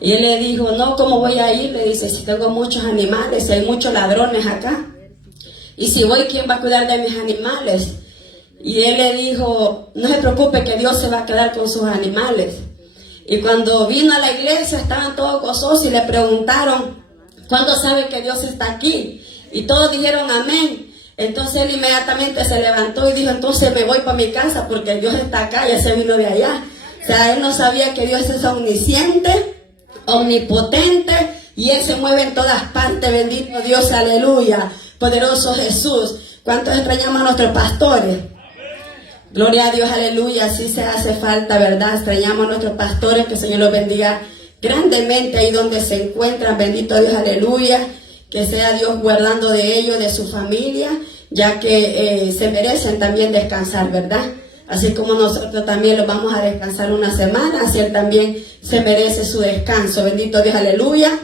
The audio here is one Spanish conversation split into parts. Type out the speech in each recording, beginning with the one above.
Y él le dijo, no, ¿cómo voy a ir? Le dice, si tengo muchos animales, hay muchos ladrones acá. Y si voy, ¿quién va a cuidar de mis animales? Y él le dijo, no se preocupe que Dios se va a quedar con sus animales. Y cuando vino a la iglesia estaban todos gozosos y le preguntaron, ¿cuándo sabe que Dios está aquí? Y todos dijeron amén. Entonces él inmediatamente se levantó y dijo, entonces me voy para mi casa porque Dios está acá, ya se vino de allá. O sea, él no sabía que Dios es omnisciente, omnipotente, y Él se mueve en todas partes. Bendito Dios, aleluya, poderoso Jesús. ¿Cuántos extrañamos a nuestros pastores? Gloria a Dios, aleluya, sí se hace falta, ¿verdad? Extrañamos a nuestros pastores, que el Señor los bendiga grandemente ahí donde se encuentran. Bendito Dios, aleluya, que sea Dios guardando de ellos, de su familia, ya que se merecen también descansar, ¿verdad? Así como nosotros también los vamos a descansar una semana, así Él también se merece su descanso. Bendito Dios, aleluya.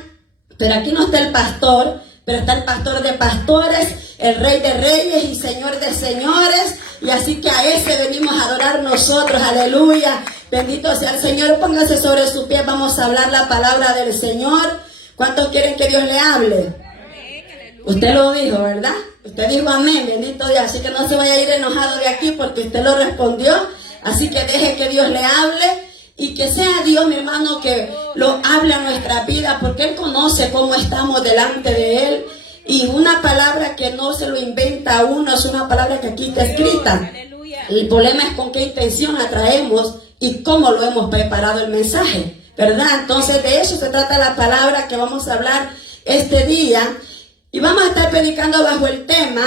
Pero aquí no está el pastor, pero está el pastor de pastores, el rey de reyes y señor de señores. Y así que a ese venimos a adorar nosotros, aleluya. Bendito sea el Señor, póngase sobre su pie, vamos a hablar la palabra del Señor. ¿Cuántos quieren que Dios le hable? Usted lo dijo, ¿verdad? Usted dijo amén, bendito Dios. Así que no se vaya a ir enojado de aquí porque usted lo respondió. Así que deje que Dios le hable y que sea Dios, mi hermano, que lo hable a nuestra vida, porque Él conoce cómo estamos delante de Él. Y una palabra que no se lo inventa uno, es una palabra que aquí está escrita. El problema es con qué intención la traemos y cómo lo hemos preparado el mensaje, ¿verdad? Entonces de eso se trata la palabra que vamos a hablar este día. Y vamos a estar predicando bajo el tema,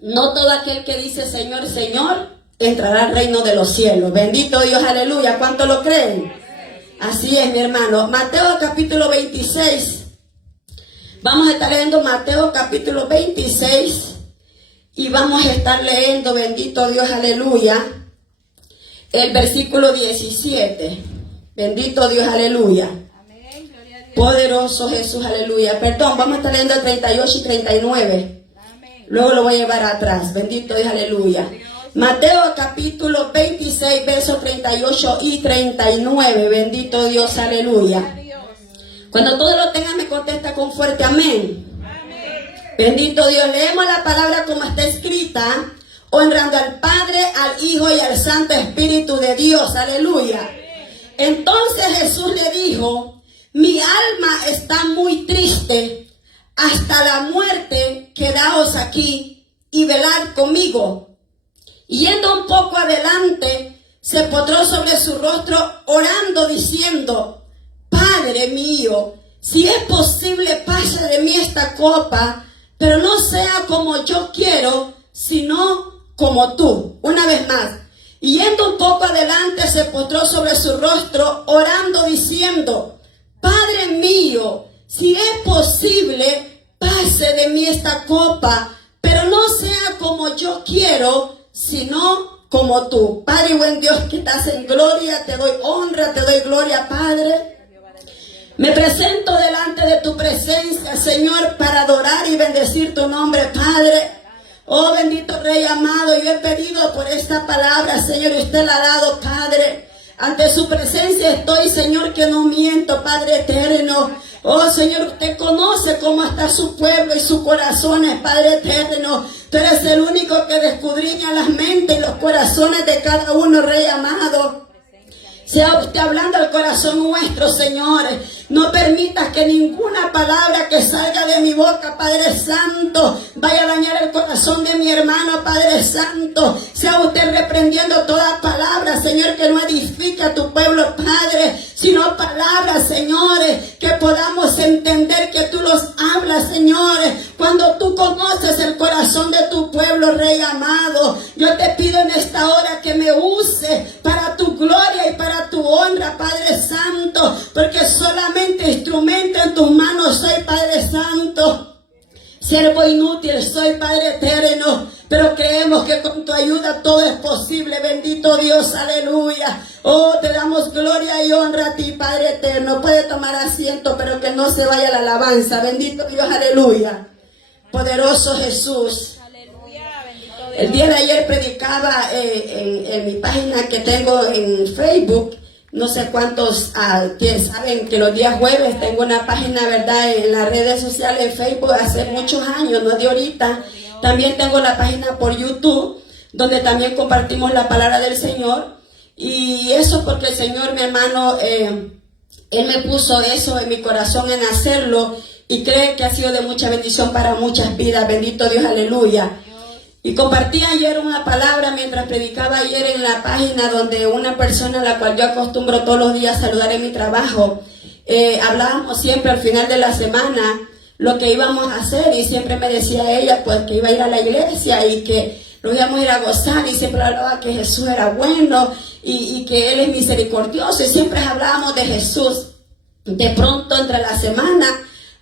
no todo aquel que dice Señor, Señor, entrará al reino de los cielos. Bendito Dios, aleluya. ¿Cuánto lo creen? Así es, mi hermano. Mateo capítulo 26. Vamos a estar leyendo Mateo capítulo 26. Y vamos a estar leyendo, bendito Dios, aleluya, el versículo 17. Bendito Dios, aleluya. Poderoso Jesús, aleluya. Perdón, vamos a estar leyendo el 38 y 39. Luego lo voy a llevar atrás. Bendito Dios, aleluya. Mateo capítulo 26, versos 38 y 39. Bendito Dios, aleluya. Cuando todos lo tengan me contesta con fuerte amén. Bendito Dios. Leemos la palabra como está escrita, honrando al Padre, al Hijo y al Santo Espíritu de Dios. Aleluya. Entonces Jesús le dijo, mi alma está muy triste hasta la muerte, quedaos aquí y velad conmigo. Yendo un poco adelante, se postró sobre su rostro orando, diciendo, Padre mío, si es posible, pase de mí esta copa, pero no sea como yo quiero, sino como tú. Una vez más. Y yendo un poco adelante, se postró sobre su rostro orando, diciendo, Padre mío, si es posible, pase de mí esta copa, pero no sea como yo quiero, sino como tú. Padre buen Dios que estás en gloria, te doy honra, te doy gloria, Padre. Me presento delante de tu presencia, Señor, para adorar y bendecir tu nombre, Padre. Oh bendito Rey amado, yo he pedido por esta palabra, Señor, y usted la ha dado, Padre. Ante su presencia estoy, Señor, que no miento, Padre eterno. Oh, Señor, usted conoce cómo está su pueblo y sus corazones, Padre eterno. Tú eres el único que escudriña las mentes y los corazones de cada uno, Rey amado. Sea usted hablando al corazón nuestro, Señor. No permitas que ninguna palabra que salga de mi boca, Padre Santo, vaya a dañar el corazón de mi hermano, Padre Santo. Sea usted reprendiendo toda palabra, Señor, que no edifique a tu pueblo, Padre, sino palabras, señores, que podamos entender que tú los hablas, señores. Cuando tú conoces el corazón de tu pueblo, Rey amado, yo te pido en esta hora que me use para tu gloria y para tu honra, Padre Santo, porque solamente instrumento en tus manos soy, Padre Santo. Siervo inútil soy, Padre eterno, pero creemos que con tu ayuda todo es posible. Bendito Dios, aleluya. Oh, te damos gloria y honra a ti, Padre eterno. Puede tomar asiento, pero que no se vaya la alabanza. Bendito Dios, aleluya. Poderoso Jesús. El día de ayer predicaba en mi página que tengo en Facebook, no sé cuántos que saben que los días jueves tengo una página, ¿verdad?, en las redes sociales, en Facebook, hace muchos años, no de ahorita. También tengo la página por YouTube, donde también compartimos la palabra del Señor. Y eso porque el Señor, mi hermano, Él me puso eso en mi corazón en hacerlo, y creo que ha sido de mucha bendición para muchas vidas. Bendito Dios, aleluya. Y compartí ayer una palabra mientras predicaba ayer en la página, donde una persona a la cual yo acostumbro todos los días saludar en mi trabajo, hablábamos siempre al final de la semana lo que íbamos a hacer, y siempre me decía ella pues que iba a ir a la iglesia y que nos íbamos a ir a gozar, y siempre hablaba que Jesús era bueno y que Él es misericordioso, y siempre hablábamos de Jesús. De pronto entre la semana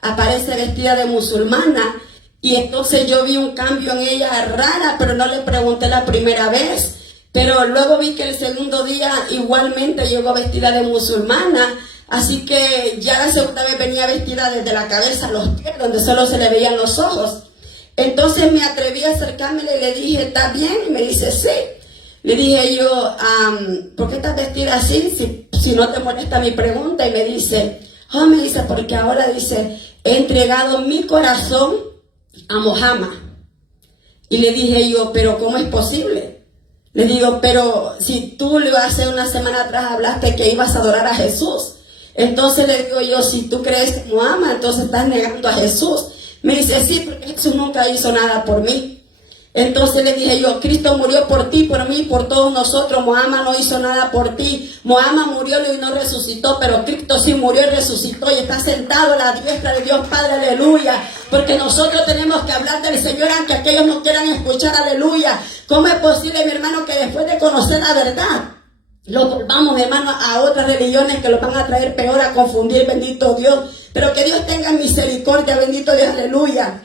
aparece vestida de musulmana, y entonces yo vi un cambio en ella rara, pero no le pregunté la primera vez. Pero luego vi que el segundo día igualmente llegó vestida de musulmana. Así que ya la segunda vez venía vestida desde la cabeza a los pies, donde solo se le veían los ojos. Entonces me atreví a acercarme y le dije, ¿está bien? Y me dice, sí. Le dije yo, ¿por qué estás vestida así? Si no te molesta mi pregunta. Y me dice, me dice, porque ahora dice, he entregado mi corazón a Mohammed. Y le dije yo, pero ¿cómo es posible? Le digo, pero si tú hace una semana atrás hablaste que ibas a adorar a Jesús. Entonces le digo yo, si tú crees en Mohammed, entonces estás negando a Jesús. Me dice, sí, porque Jesús nunca hizo nada por mí. Entonces le dije yo, Cristo murió por ti, por mí, por todos nosotros. Mohammed no hizo nada por ti. Mohammed murió y no resucitó, pero Cristo sí murió y resucitó y está sentado a la diestra de Dios Padre, aleluya. Porque nosotros tenemos que hablar del Señor aunque aquellos no quieran escuchar, aleluya. ¿Cómo es posible, mi hermano, que después de conocer la verdad lo volvamos, mi hermano, a otras religiones que lo van a traer peor, a confundir, bendito Dios? Pero que Dios tenga misericordia, bendito Dios, aleluya.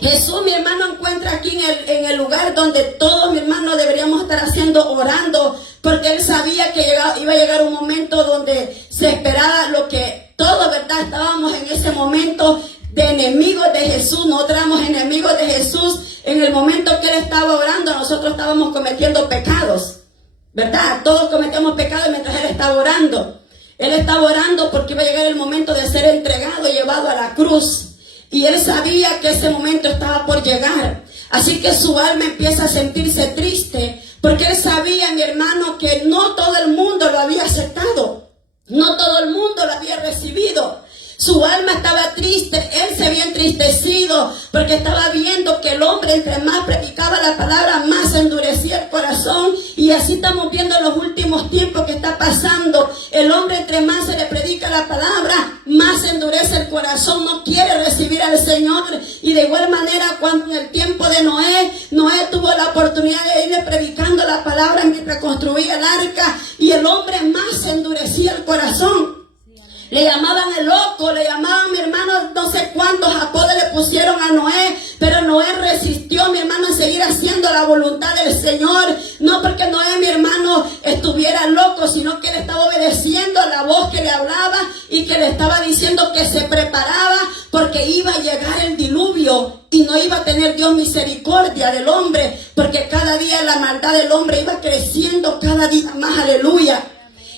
Jesús, mi hermano, encuentra aquí en el lugar donde todos, mi hermano, deberíamos estar haciendo, orando, porque Él sabía que iba a llegar un momento donde se esperaba lo que todos, ¿verdad? Estábamos en ese momento de enemigos de Jesús. Nosotros éramos enemigos de Jesús. En el momento que Él estaba orando, nosotros estábamos cometiendo pecados, ¿verdad? Todos cometemos pecados mientras Él estaba orando. Él estaba orando porque iba a llegar el momento de ser entregado y llevado a la cruz. Y Él sabía que ese momento estaba por llegar. Así que su alma empieza a sentirse triste, porque Él sabía, mi hermano, que no todo el mundo lo había aceptado. No todo el mundo lo había recibido. Su alma estaba triste, Él se había entristecido, porque estaba viendo que el hombre, entre más predicaba la palabra, más se endurecía el corazón. Y así estamos viendo en los últimos tiempos que está pasando. El hombre, entre más se le predica la palabra, más se endurece el corazón, no quiere recibir al Señor. Y de igual manera, cuando en el tiempo de Noé tuvo la oportunidad de irle predicando la palabra mientras construía el arca, y el hombre más se endurecía el corazón. Le llamaban el loco, le llamaban, mi hermano, no sé cuántos apodos le pusieron a Noé, pero Noé resistió, mi hermano, en seguir haciendo la voluntad del Señor. No porque Noé, mi hermano, estuviera loco, sino que él estaba obedeciendo la voz que le hablaba y que le estaba diciendo que se preparaba porque iba a llegar el diluvio y no iba a tener Dios misericordia del hombre, porque cada día la maldad del hombre iba creciendo cada día más, aleluya.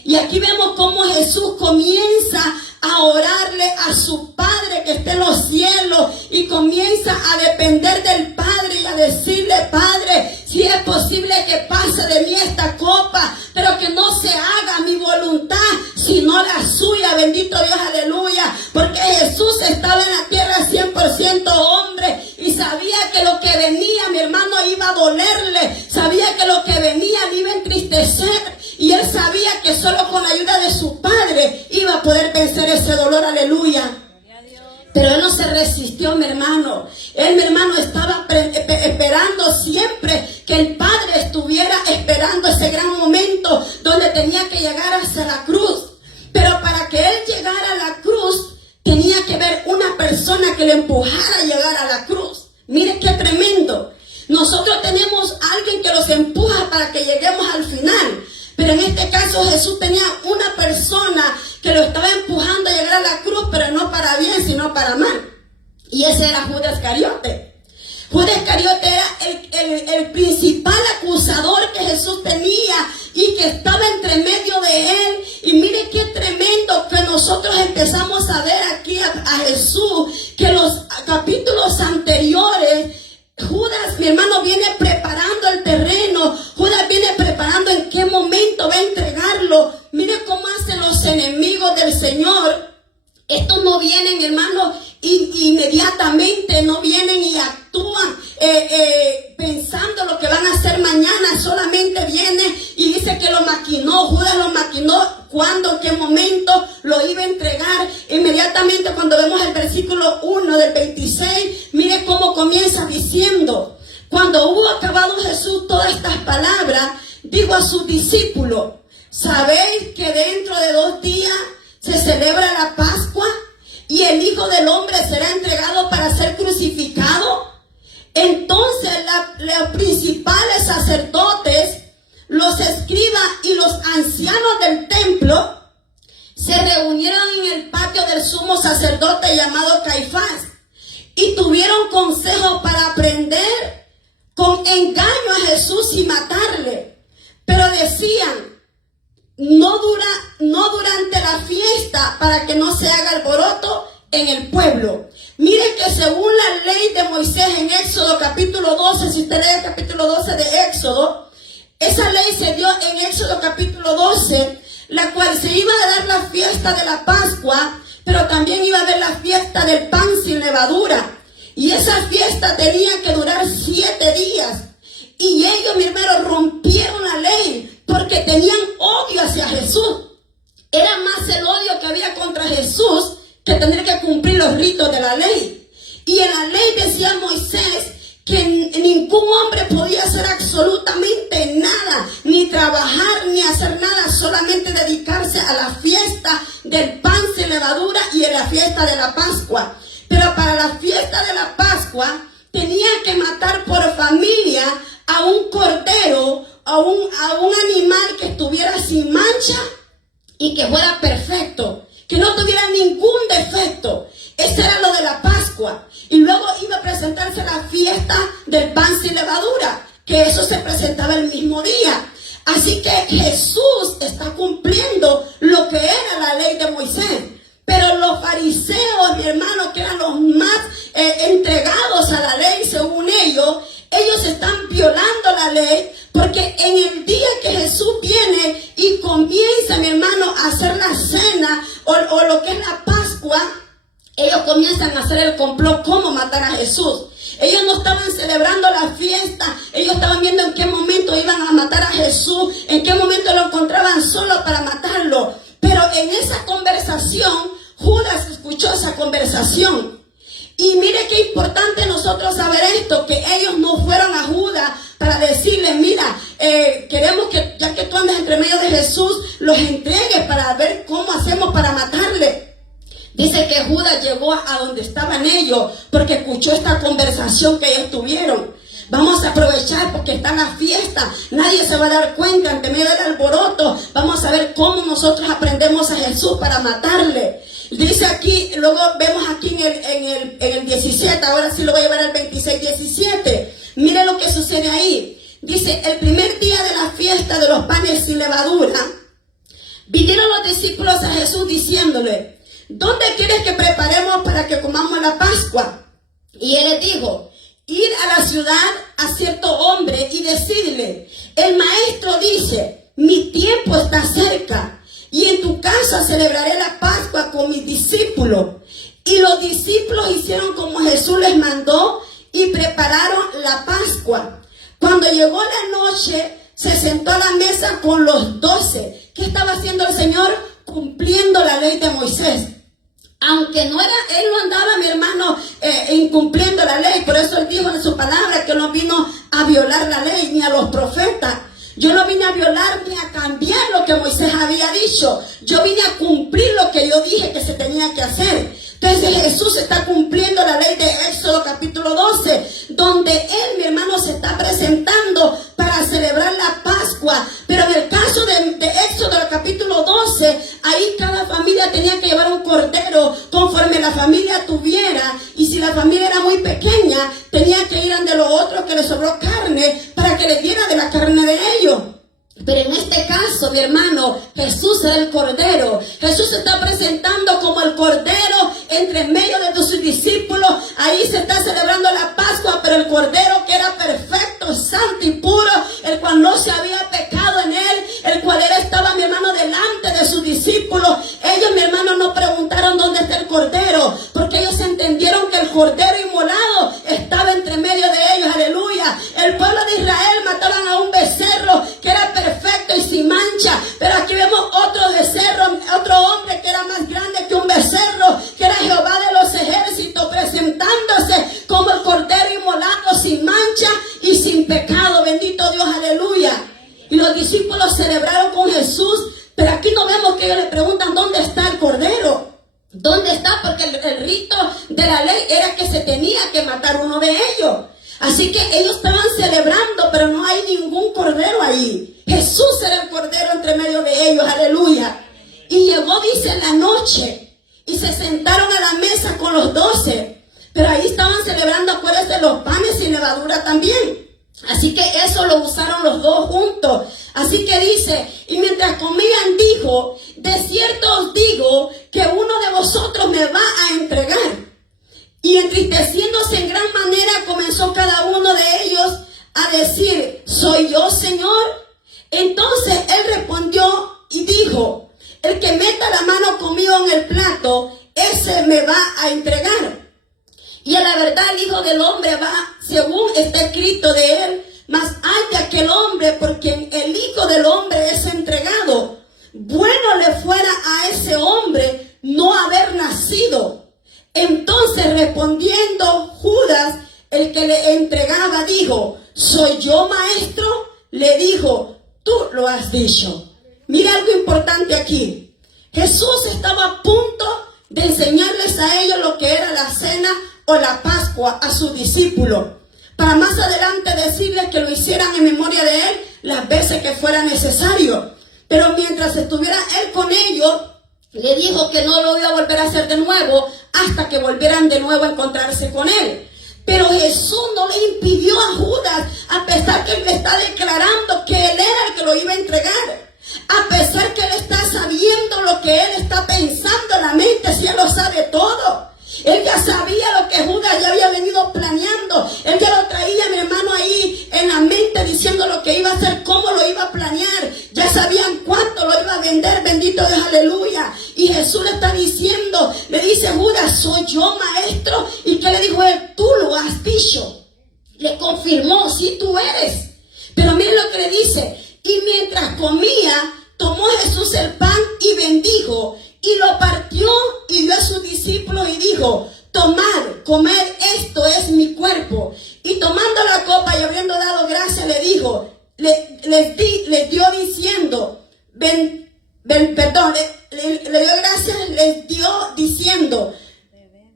Y aquí vemos cómo Jesús comienza a orarle a su Padre que está en los cielos, y comienza a depender del Padre y a decirle: Padre, si es posible que pase de mí esta copa, pero que no se haga mi voluntad sino la suya. Bendito Dios, aleluya. Porque Jesús estaba en la tierra 100% hombre y sabía que lo que venía, mi hermano, iba a dolerle. Sabía que lo que venía le iba a entristecer, y él sabía que solo con la ayuda de su Padre iba a poder vencer ese dolor, aleluya. Pero él no se resistió, mi hermano. Él, mi hermano, estaba esperando siempre que el Padre estuviera esperando ese gran momento donde tenía que llegar hacia la cruz. Pero para que él llegara a la cruz, tenía que ver una persona que le empujara a llegar a la cruz. Mire qué tremendo. Nosotros tenemos a alguien que los empuja para que lleguemos al final. Pero en este caso Jesús tenía una persona que lo estaba empujando a llegar a la cruz, pero no para bien, sino para mal. Y ese era Judas Iscariote. Judas Iscariote era el principal acusador que Jesús tenía y que estaba entre medio de él. Y mire qué tremendo que nosotros empezamos a ver aquí a Jesús, que los capítulos anteriores, Judas, mi hermano, viene preparando el terreno. Judas viene preparando en qué momento va a entregarlo. Mire cómo hacen los enemigos del Señor. Estos no vienen, hermano, inmediatamente, no vienen y actúan pensando lo que van a hacer mañana. Solamente viene y dice que lo maquinó. Judas lo maquinó. ¿Cuándo? ¿En qué momento lo iba a entregar? Inmediatamente, cuando vemos el versículo 1 del 26, mire cómo comienza diciendo: cuando hubo acabado Jesús todas estas palabras, dijo a sus discípulos: ¿sabéis que dentro de 2 días se celebra la Pascua y el Hijo del Hombre será entregado para ser crucificado? Entonces los principales sacerdotes, los escribas y los ancianos del templo se reunieron en el patio del sumo sacerdote llamado Caifás y tuvieron consejo para prender con engaño a Jesús y matarle. Pero decían: no durante la fiesta, para que no se haga alboroto en el pueblo. Miren que según la ley de Moisés en Éxodo capítulo 12, si usted lee el capítulo 12 de Éxodo, esa ley se dio en Éxodo capítulo 12, la cual se iba a dar la fiesta de la Pascua, pero también iba a haber la fiesta del pan sin levadura. Y esa fiesta tenía que durar 7 días. Y ellos, mi hermano, rompieron la ley porque tenían odio hacia Jesús. Era más el odio que había contra Jesús que tener que cumplir los ritos de la ley. Y en la ley decía Moisés que ningún hombre podía hacer absolutamente nada, ni trabajar, ni hacer nada, solamente dedicarse a la fiesta del pan sin levadura y a la fiesta de la Pascua. Pero para la fiesta de la Pascua tenía que matar por familia a un cordero, a un animal que estuviera sin mancha y que fuera perfecto, que no tuviera ningún defecto. Ese era lo de la Pascua. Y luego iba a presentarse la fiesta del pan sin levadura, que eso se presentaba el mismo día. Así que Jesús está cumpliendo lo que era la ley de Moisés. Pero los fariseos, mi hermano, que eran los más entregados a la ley según ellos están violando la ley, porque en el día que Jesús viene y comienza, mi hermano, a hacer la cena o lo que es la Pascua, ellos comienzan a hacer el complot cómo matar a Jesús. Ellos no estaban celebrando la fiesta, ellos estaban viendo en qué momento iban a matar a Jesús, en qué momento lo encontraban solo para matarlo. Pero en esa conversación, Judas escuchó esa conversación. Y mire qué importante nosotros saber esto, que ellos no fueron a Judas para decirle: mira, queremos que, ya que tú andas entre medio de Jesús, los entregues para ver cómo hacemos para matarle. Dice que Judas llegó a donde estaban ellos porque escuchó esta conversación que ellos tuvieron. Vamos a aprovechar porque está en la fiesta, nadie se va a dar cuenta, ante medio del alboroto, vamos a ver cómo nosotros aprendemos a Jesús para matarle. Dice aquí, luego vemos aquí en el 17, ahora sí lo voy a llevar al 26, 17. Mire lo que sucede ahí. Dice: el primer día de la fiesta de los panes sin levadura, vinieron los discípulos a Jesús diciéndole: ¿dónde quieres que preparemos para que comamos la Pascua? Y él les dijo: id a la ciudad a cierto hombre y decidle: el maestro dice, mi tiempo está cerca, y en tu casa celebraré la Pascua con mis discípulos. Y los discípulos hicieron como Jesús les mandó y prepararon la Pascua. Cuando llegó la noche, se sentó a la mesa con los 12. ¿Qué estaba haciendo el Señor? Cumpliendo la ley de Moisés. Aunque no era, él no andaba, mi hermano, incumpliendo la ley. Por eso él dijo en su palabra que no vino a violar la ley ni a los profetas. Yo no vine a violar ni a cambiar lo que Moisés había dicho. Yo vine a cumplir lo que yo dije que se tenía que hacer. Entonces Jesús está cumpliendo la ley de Éxodo capítulo 12, donde él, mi hermano, se está presentando para celebrar la Pascua. Pero en el caso de Éxodo capítulo 12, ahí cada familia tenía que llevar un cordero conforme la familia tuviera. Y si la familia era muy pequeña, tenía que ir ante los otros que les sobró carne para que les diera de la carne de ellos. Pero en este mi hermano, Jesús es el Cordero. Jesús se está presentando como el Cordero entre medio de sus discípulos. Ahí se está celebrando la Pascua, pero el Cordero que era perfecto, santo y puro, el cual no se había pecado en él, el cual él estaba, mi hermano, delante de sus discípulos. Ellos, mi hermano, no preguntaron dónde está el Cordero, porque ellos entendieron que el Cordero inmolado estaba entre medio de ellos. Aleluya. El pueblo de Israel mataban a un becerro que era perfecto y sin mancha, pero aquí vemos otro becerro, otro hombre que era más grande que un becerro, que era Jehová de los ejércitos, presentándose como el Cordero inmolado, sin mancha y sin pecado. Bendito Dios, aleluya. Y los discípulos celebraron con Jesús, pero aquí no vemos que ellos le preguntan dónde está el Cordero. ¿Dónde está? Porque el rito de la ley era que se tenía que matar uno de ellos. Así que ellos estaban celebrando, pero no hay ningún Cordero ahí. Jesús era el Cordero entre medio de ellos, aleluya. Y llegó, dice, la noche, y se sentaron a la mesa con los 12. Pero ahí estaban celebrando, acuérdense, los panes sin levadura también. Así que eso lo usaron los dos juntos. Así que dice, y mientras comían dijo, de cierto os digo que uno de vosotros me va a entregar. Y entristeciéndose en gran manera comenzó cada uno de ellos a decir, ¿soy yo, Señor? Entonces él respondió y dijo, el que meta la mano conmigo en el plato, ese me va a entregar. Y a la verdad el Hijo del Hombre va, según está escrito de él, mas hay de aquel hombre por quien el Hijo del Hombre es entregado. Bueno le fuera a ese hombre no haber nacido. Entonces respondiendo Judas, el que le entregaba, dijo, ¿soy yo, maestro? Le dijo, tú lo has dicho. Mira algo importante aquí. Jesús estaba a punto de enseñarles a ellos lo que era la cena o la Pascua a sus discípulos, para más adelante decirles que lo hicieran en memoria de él las veces que fuera necesario. Pero mientras estuviera él con ellos, le dijo que no lo iba a volver a hacer de nuevo hasta que volvieran de nuevo a encontrarse con él. Pero Jesús no le impidió a Judas, a pesar que él le está declarando que él era el que lo iba a entregar. A pesar que él está sabiendo lo que él está pensando en la mente, si él lo sabe todo. Él ya sabía lo que Judas ya había venido planeando. Él ya lo traía, mi hermano, ahí en la mente, diciendo lo que iba a hacer, cómo lo iba a planear. Ya sabían cuánto lo iba a vender, bendito Dios, aleluya. Y Jesús le está diciendo, le dice Judas, ¿soy yo, maestro? ¿Y qué le dijo él? Tú lo has dicho. Le confirmó, sí, tú eres. Pero miren lo que le dice. Y mientras comía, tomó Jesús el pan y bendijo. Y lo partió y dio a sus discípulos y dijo, tomad, comed, esto es mi cuerpo. Y tomando la copa y habiendo dado gracias, le dijo, les dio diciendo, le dio gracias, les dio diciendo,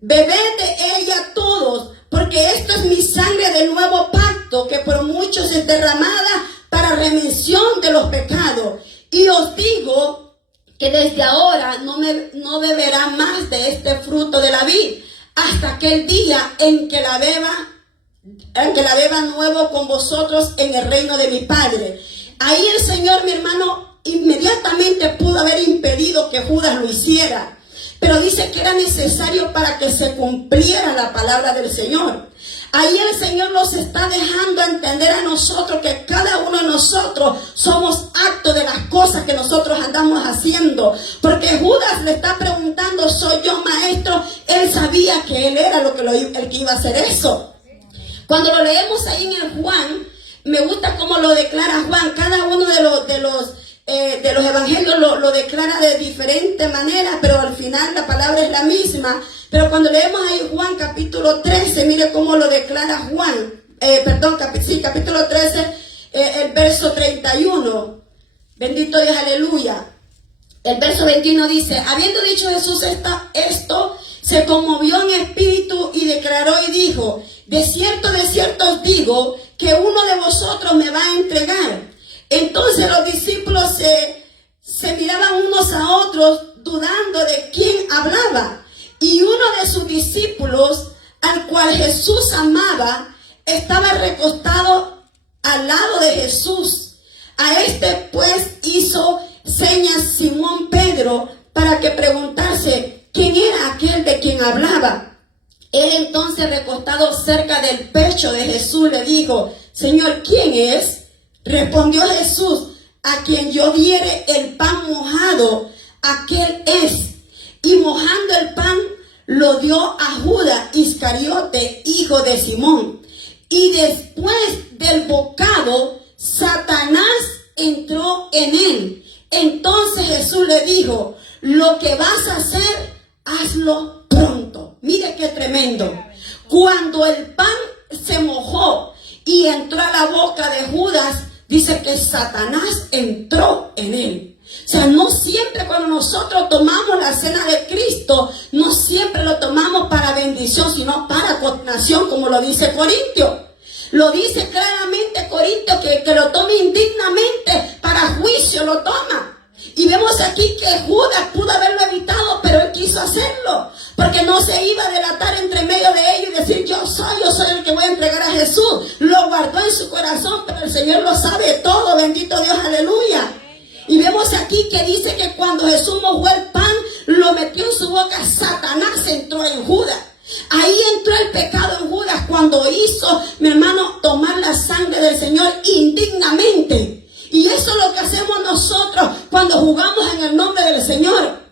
bebed de ella todos, porque esto es mi sangre del nuevo pacto, que por muchos es derramada para remisión de los pecados. Y os digo que desde ahora no beberá más de este fruto de la vid, hasta aquel día en que la beba nuevo con vosotros en el reino de mi Padre. Ahí el Señor, mi hermano, inmediatamente pudo haber impedido que Judas lo hiciera, pero dice que era necesario para que se cumpliera la palabra del Señor. Ahí el Señor nos está dejando entender a nosotros que cada uno de nosotros somos actos de las cosas que nosotros andamos haciendo. Porque Judas le está preguntando, ¿soy yo, maestro? Él sabía que él era el que iba a hacer eso. Cuando lo leemos ahí en el Juan, me gusta cómo lo declara Juan. Cada uno de los evangelios lo declara de diferente manera, pero al final la palabra es la misma. Pero cuando leemos ahí Juan capítulo 13, mire cómo lo declara Juan. Capítulo 13, el verso 31. Bendito Dios, aleluya. El verso 21 dice, habiendo dicho Jesús esto, se conmovió en espíritu y declaró y dijo, de cierto os digo, que uno de vosotros me va a entregar. Entonces los discípulos se miraban unos a otros, dudando de quién hablaba. Y uno de sus discípulos, al cual Jesús amaba, estaba recostado al lado de Jesús. A este pues hizo señas Simón Pedro para que preguntase quién era aquel de quien hablaba. Él entonces, recostado cerca del pecho de Jesús, le dijo: Señor, ¿quién es? Respondió Jesús: a quien yo diere el pan mojado, aquel es. Y mojando el pan, lo dio a Judas Iscariote, hijo de Simón. Y después del bocado, Satanás entró en él. Entonces Jesús le dijo: lo que vas a hacer, hazlo pronto. Mire qué tremendo. Cuando el pan se mojó y entró a la boca de Judas, dice que Satanás entró en él. O sea, no siempre cuando nosotros tomamos la cena de Cristo, no siempre lo tomamos para bendición, sino para condenación, como lo dice Corintio. Lo dice claramente Corintio, que lo tome indignamente, para juicio lo toma. Y vemos aquí que Judas pudo haberlo evitado, pero él quiso hacerlo, porque no se iba a delatar entre medio de ellos y decir: yo soy el que voy a entregar a Jesús. Lo guardó en su corazón, pero el Señor lo sabe todo, bendito Dios, aleluya. Y vemos aquí que dice que cuando Jesús mojó el pan, lo metió en su boca, Satanás entró en Judas. Ahí entró el pecado en Judas, cuando hizo, mi hermano, tomar la sangre del Señor indignamente. Y eso es lo que hacemos nosotros cuando jugamos en el nombre del Señor.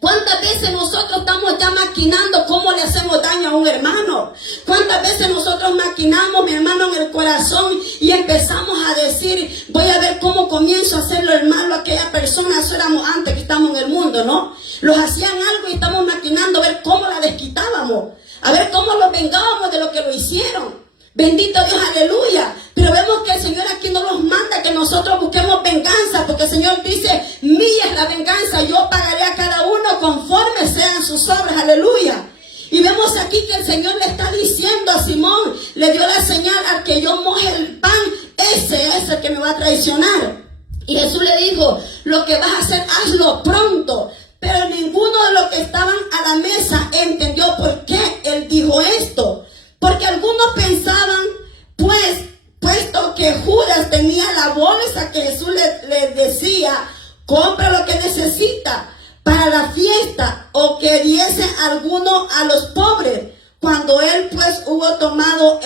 ¿Cuántas veces nosotros estamos ya maquinando cómo le hacemos daño a un hermano? ¿Cuántas veces nosotros maquinamos, mi hermano, en el corazón y empezamos a decir: voy a ver cómo comienzo a hacerlo el malo a aquella persona? Eso éramos antes que estamos en el mundo, ¿no? Los hacían algo y estamos maquinando a ver cómo la desquitábamos, a ver cómo los vengábamos de lo que lo hicieron. Bendito Dios, aleluya. Pero vemos que el Señor aquí no nos manda que nosotros busquemos venganza, porque el Señor dice: mía es la venganza, yo pagaré a cada uno conforme sean sus obras, aleluya. Y vemos aquí que el Señor le está diciendo a Simón, le dio la señal: al que yo moje el pan, ese es el que me va a traicionar. Y Jesús le dijo: lo que vas a hacer, hazlo pronto. Pero ninguno de los que estaban a la mesa entendió por qué él dijo esto. Porque algunos pensaban, pues, puesto que Judas tenía la bolsa que Jesús le decía: compra lo que necesita para la fiesta, o que diese alguno a los pobres. Cuando él pues hubo tomado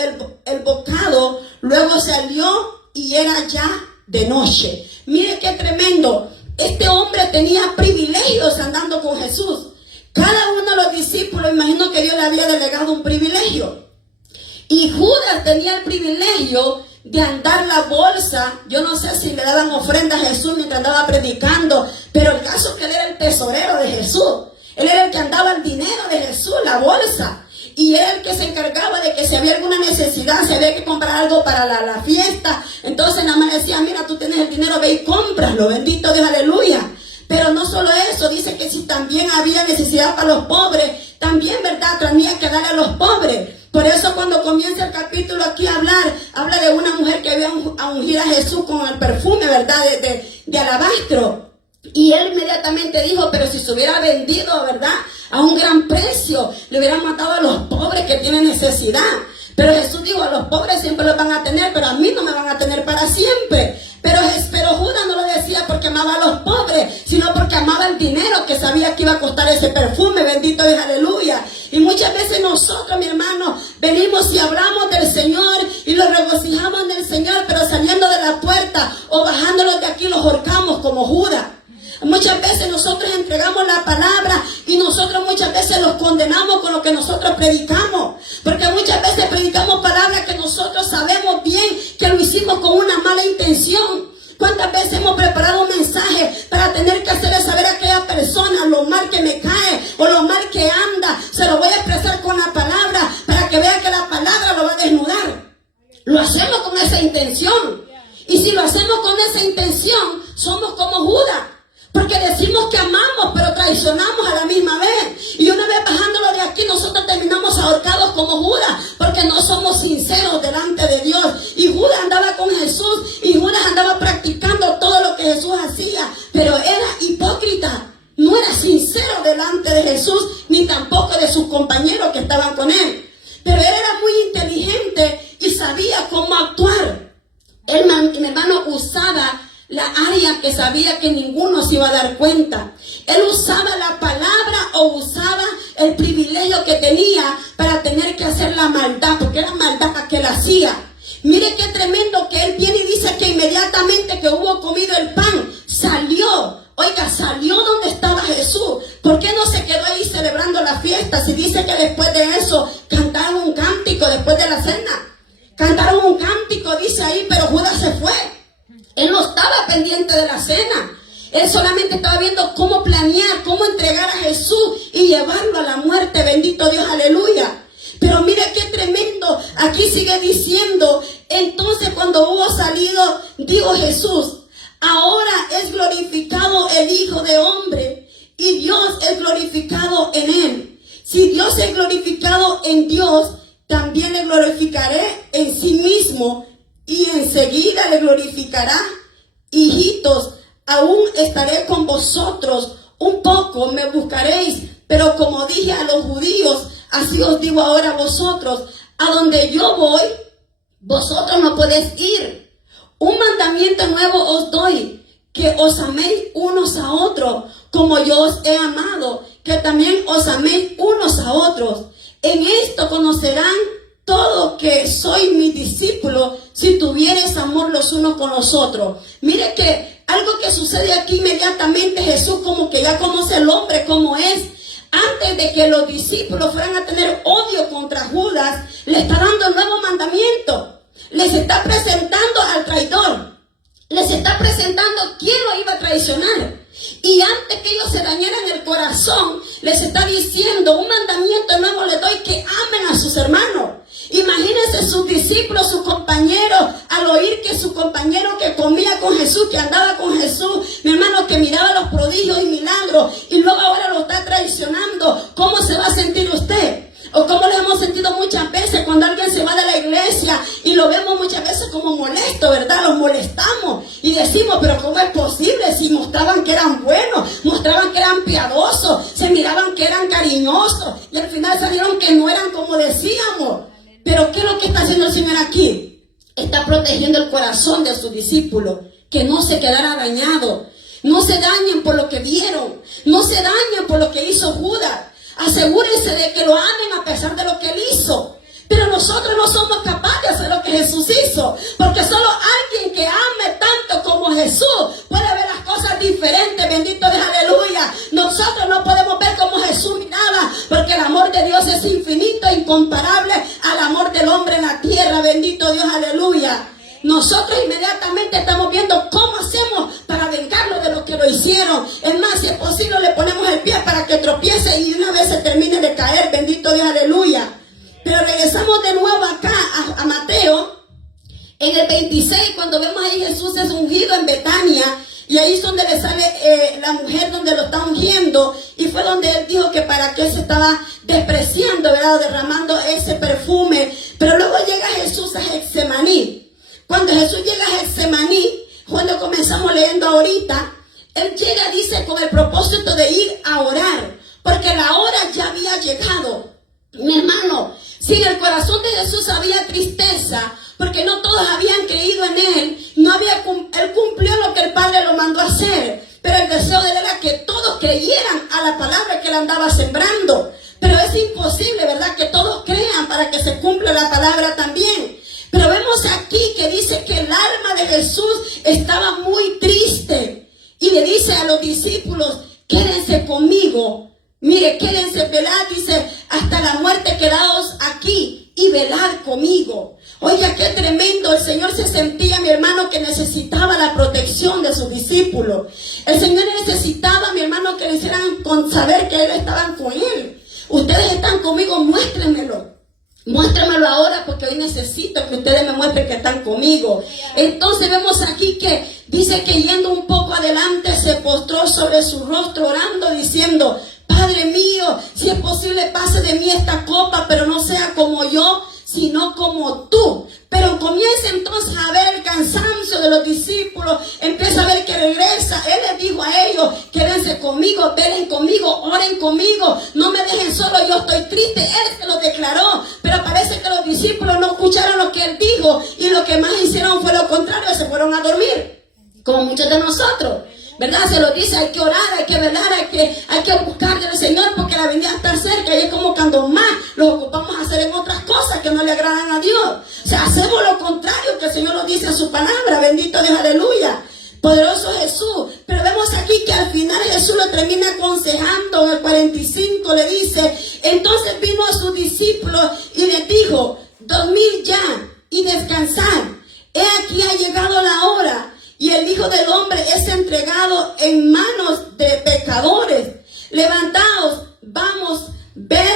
el bocado, luego salió y era ya de noche. Mire qué tremendo. Este hombre tenía privilegios andando con Jesús. Cada uno de los discípulos, imagino que Dios le había delegado un privilegio. Y Judas tenía el privilegio de andar la bolsa. Yo no sé si le daban ofrenda a Jesús mientras andaba predicando, pero el caso es que él era el tesorero de Jesús. Él era el que andaba el dinero de Jesús, la bolsa. Y era el que se encargaba de que si había alguna necesidad, si había que comprar algo para la fiesta, entonces nada más decía: mira, tú tienes el dinero, ve y cómpralo, bendito Dios, aleluya. Pero no solo eso, dice que si también había necesidad para los pobres, también, ¿verdad?, tenía que darle a los pobres. Por eso cuando comienza el capítulo aquí a hablar, habla de una mujer que había ungido a Jesús con el perfume, ¿verdad?, de alabastro. Y él inmediatamente dijo: pero si se hubiera vendido, ¿verdad?, a un gran precio, le hubieran matado a los pobres que tienen necesidad. Pero Jesús dijo: a los pobres siempre los van a tener, pero a mí no me van a tener para siempre. Pero Judas no lo decía porque amaba a los pobres, sino porque amaba el dinero, que sabía que iba a costar ese perfume, bendito Dios, aleluya. Y muchas veces nosotros, mi hermano, venimos y hablamos del Señor y lo regocijamos en el Señor, pero saliendo de la puerta o bajándolos de aquí los ahorcamos como Judas. Muchas veces nosotros entregamos la palabra y nosotros muchas veces los condenamos con lo que nosotros predicamos, porque muchas veces predicamos palabras que nosotros sabemos bien que lo hicimos con una mala intención. ¿Cuántas veces hemos preparado un mensaje para tener que hacerle saber a aquella persona lo mal que me cae o lo mal que anda? Se lo voy a expresar con la palabra para que vea que la palabra lo va a desnudar. Lo hacemos con esa intención. Y si lo hacemos con esa intención, somos como Judas. Porque decimos que amamos, pero traicionamos a la misma vez. Y una vez bajándolo de aquí, nosotros terminamos ahorcados como Judas, porque no somos sinceros delante de Dios. Y Judas andaba con Jesús, y Judas andaba practicando todo lo que Jesús hacía, pero era hipócrita. No era sincero delante de Jesús, ni tampoco de sus compañeros que estaban con él. Pero él era muy inteligente y sabía cómo actuar. Él, mi hermano, usaba la área que sabía que ninguno se iba a dar cuenta. Él usaba la palabra o usaba el privilegio que tenía para tener que hacer la maldad, porque era maldad que él hacía. Mire qué tremendo que él viene y dice que inmediatamente que hubo comido el pan, salió. Oiga, salió donde estaba Jesús. ¿Por qué no se quedó ahí celebrando la fiesta? Si dice que después de eso cantaron un cántico, después de la cena. Cantaron un cántico, dice ahí, pero Judas se fue. Él no estaba pendiente de la cena. Él solamente estaba viendo cómo planear, cómo entregar a Jesús y llevarlo a la muerte. Bendito Dios, aleluya. Pero mire qué tremendo. Aquí sigue diciendo, entonces cuando hubo salido, dijo Jesús, ahora es glorificado el Hijo de Hombre y Dios es glorificado en él. Si Dios es glorificado en Dios, también le glorificaré en sí mismo y enseguida le glorificará. Hijitos, aún estaré con vosotros un poco, me buscaréis, pero como dije a los judíos, así os digo ahora a vosotros, a donde yo voy, vosotros no podéis ir. Un mandamiento nuevo os doy, que os améis unos a otros, como yo os he amado, que también os améis unos a otros. En esto conocerán todos que sois mis discípulos, si tuviereis amor los unos con los otros. Mire que algo que sucede aquí inmediatamente, Jesús como que ya conoce al hombre como es. Antes de que los discípulos fueran a tener odio contra Judas, le está dando el nuevo mandamiento. Les está presentando al traidor. Les está presentando quién lo iba a traicionar. Y antes que ellos se dañaran el corazón, les está diciendo, un mandamiento nuevo les doy, que amen a sus hermanos. Imagínense sus discípulos, sus compañeros, al oír que su compañero que comía con Jesús, que andaba con Jesús, mi hermano, que miraba los prodigios y milagros, y luego ahora lo está traicionando. ¿Cómo se va a sentir usted? O como lo hemos sentido muchas veces cuando alguien se va de la iglesia y lo vemos muchas veces como molesto, ¿verdad? Los molestamos y decimos, pero ¿cómo es posible? Si mostraban que eran buenos, mostraban que eran piadosos, se miraban que eran cariñosos y al final salieron que no eran como decíamos. Pero ¿qué es lo que está haciendo el Señor aquí? Está protegiendo el corazón de sus discípulos, que no se quedara dañado. No se dañen por lo que vieron, no se dañen por lo que hizo Judas. Asegúrense de que lo amen a pesar de lo que él hizo. Pero nosotros no somos capaces de hacer lo que Jesús hizo. Porque solo alguien que ame tanto como Jesús puede ver las cosas diferentes. Bendito Dios, aleluya. Nosotros no podemos ver como Jesús miraba. Porque el amor de Dios es infinito, incomparable al amor del hombre en la tierra. Bendito Dios, aleluya. Nosotros inmediatamente estamos viendo cómo hacemos para vengarlo de lo que lo hicieron. Es más, si es posible, le ponemos el pie para que tropiece y de una vez se termine de caer. Bendito Dios, aleluya. Pero regresamos de nuevo acá a Mateo, en el 26, cuando vemos ahí Jesús es ungido en Betania. Y ahí es donde le sale la mujer donde lo está ungiendo. Y fue donde él dijo que para qué se estaba despreciando, ¿verdad? Derramando ese perfume. Pero luego llega Jesús a Getsemaní. Cuando Jesús llega a Getsemaní, cuando comenzamos leyendo ahorita, él llega, dice, con el propósito de ir a orar, porque la hora ya había llegado. Mi hermano, si en el corazón de Jesús había tristeza, porque no todos habían creído en él, él cumplió lo que el Padre lo mandó a hacer, pero el deseo de él era que todos creyeran a la palabra que él andaba sembrando. Pero es imposible, ¿verdad?, que todos crean para que se cumpla la palabra también. Pero vemos aquí que dice que el alma de Jesús estaba muy triste. Y le dice a los discípulos, quédense conmigo. Mire, quédense, velad, dice, hasta la muerte quedaos aquí y velad conmigo. Oiga, qué tremendo. El Señor se sentía, mi hermano, que necesitaba la protección de sus discípulos. El Señor necesitaba, mi hermano, que le hicieran con saber que Él estaban con Él. Ustedes están conmigo, muéstrenmelo. Muéstramelo ahora porque hoy necesito que ustedes me muestren que están conmigo. Entonces vemos aquí que dice que yendo un poco adelante se postró sobre su rostro orando diciendo, Padre mío, si es posible pase de mí esta copa, pero no sea como yo, sino como tú. Pero comienza entonces a ver el cansancio de los discípulos, empieza a ver que regresa. Él les dijo a ellos, quédense conmigo, velen conmigo, oren conmigo, no me dejen solo, yo estoy triste. Él se lo declaró, pero parece que los discípulos no escucharon lo que él dijo y lo que más hicieron fue lo contrario, se fueron a dormir. como muchos de nosotros, ¿verdad? Se lo dice, hay que orar, hay que velar, hay que buscar del Señor porque la venida está cerca. Y es como cuando más lo ocupamos a hacer en otras cosas que no le agradan a Dios. O sea, hacemos lo contrario que el Señor nos dice en su palabra. Bendito Dios, aleluya. Poderoso Jesús. Pero vemos aquí que al final Jesús lo termina aconsejando. En el 45 le dice, entonces vino a sus discípulos y les dijo, dormid ya y descansad. He aquí ha llegado la hora y el Hijo del Hombre es entregado en manos de pecadores. Levantaos, vamos, ved,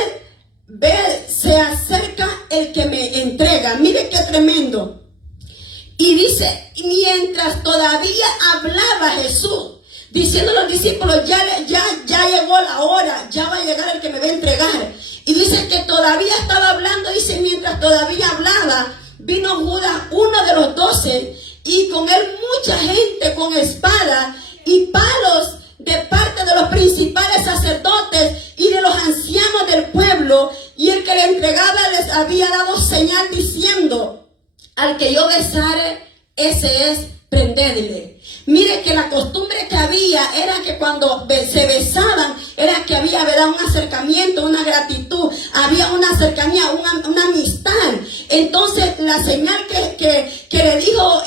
se acerca el que me entrega. Mire qué tremendo. Y dice, mientras todavía hablaba Jesús, diciendo a los discípulos, ya llegó la hora, ya va a llegar el que me va a entregar. Y dice que todavía estaba hablando, dice, mientras todavía hablaba, vino Judas, uno de los 12, y con él mucha gente con espada y palos de parte de los principales sacerdotes y de los ancianos del pueblo. Y el que le entregaba les había dado señal diciendo, al que yo besare, ese es, prendedle. Mire que la costumbre que había era que cuando se besaban, era que había, ¿verdad?, un acercamiento, una gratitud, había una cercanía, una amistad. Entonces la señal que le dijo